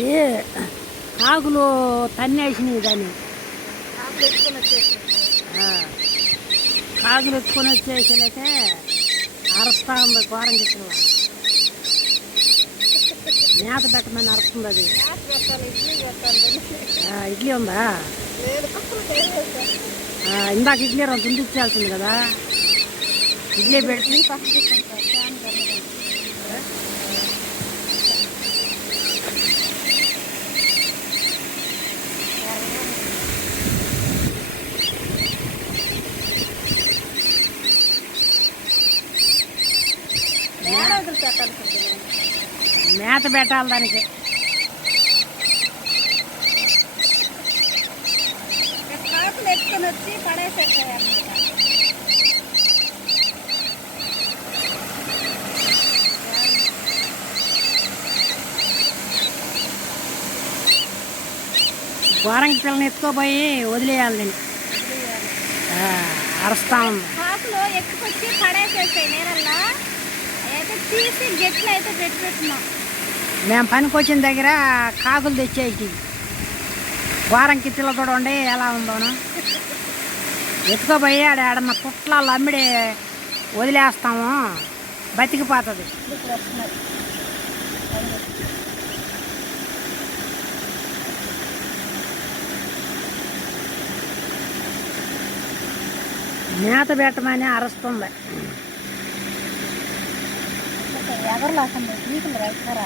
వచ్చి ఆకులు తన్నేసినాయి దాన్ని. కాకులు ఎత్తుకొని వచ్చేసలేకే అరుస్తా ఉంది ఘోరం చెప్పిన మేత పెట్టమని అరుస్తుంది అది. ఇడ్లీ ఉందా? ఇందాక ఇడ్లీ రెండు ఇచ్చేయాల్సింది కదా. ఇడ్లీ పెట్టి మేత పెట్టాలి దానికి. కాకులు ఎత్తుకొని వచ్చి పడేసేసాయి అన్నమాట ఘోరంకి పిల్లని ఎత్తుకోపోయి వదిలేయాలి దీన్ని. అరుస్తా ఉంది. కాకులు ఎక్కుకొచ్చి పడేసేసాయి తీసి గెట్లు అయితే పెట్టి పెట్టినాం మేము పనికొచ్చిన దగ్గర కాకులు తెచ్చేసి వారం కిత్తిలో చూడండి ఎలా ఉందోను? ఎత్తుకోపోయి ఆడ ఆడన్న పుట్లాలు అమ్మిడి వదిలేస్తాము బతికిపోతుంది. మేత పెట్టమని అరుస్తుంది. వేస్తారా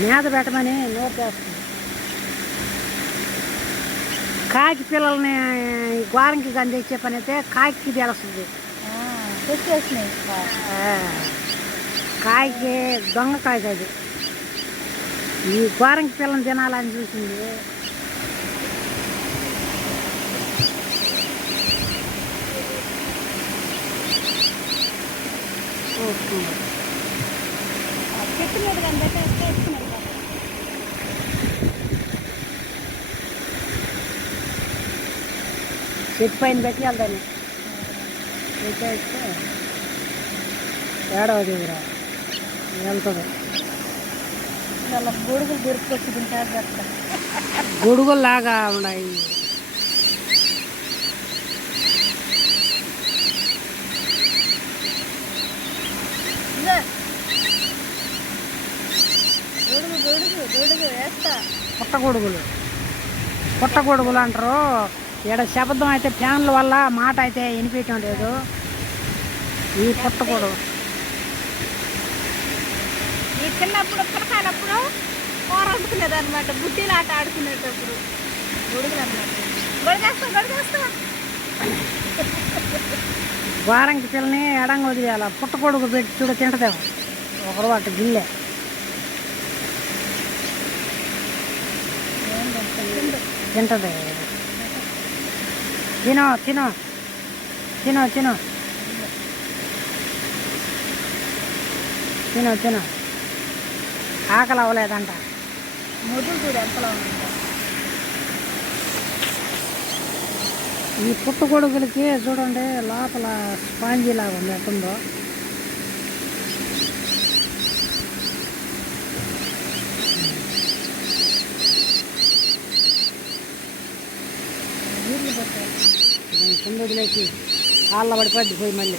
మేత పెట్టమని నోటేస్తుంది కాకి పిల్లల్ని గోరంకి కానీ తెచ్చే పని అయితే కాకి తెలుస్తుంది తెచ్చేసినాయి ఆ, కాయకి దొంగ కాయ అది. ఈ గోరంకి పిల్లని తినాలని చూసింది. చెట్టు మీద కానీ పెట్టేస్తే వేసుకున్నారు కదా. చెట్టు పైన పెట్టి వెళ్తాను పెట్టేస్తే ఏడవ దగ్గర వెళ్తుంది. వాళ్ళ గొడుగులు దొరికొచ్చి తింటారు చెప్తా గొడుగుల్లాగా ఉన్నాయి. వేస్తా పుట్ట గొడుగులు పుట్ట గొడుగులు అంటారు. ఈడ శబ్దం అయితే ఫ్యాన్ల వల్ల మాట అయితే వినిపించడం లేదు. ఈ పుట్ట గొడుగు ఈ చిన్నప్పుడు పిల్లకాయలప్పుడు కూర వండుకునేది అనమాట బుడ్డీలు ఆట ఆడుకునేటప్పుడు. గొడుగులు అనమాట గొడుగేస్తా గొడుగేస్తా. వారంకి పిల్లని ఎడంగా వదిలేయాల పుట్ట గొడుగు పెట్టి చూడ తింటదేమో. ఒకరు అటు గిల్లె. తింటది తినో తినో తినో తినో తినో తినో ఆకలి అవ్వలేదంట మొదలు చూడు ఎంతలో ఈ పుట్ట గొడుగులకి చూడండి లోపల స్పాంజీ లాగా ఉంది ఎట్టుందో కింద వదిలేసి కాళ్ళ పడిపోద్ది పోయి మళ్ళీ.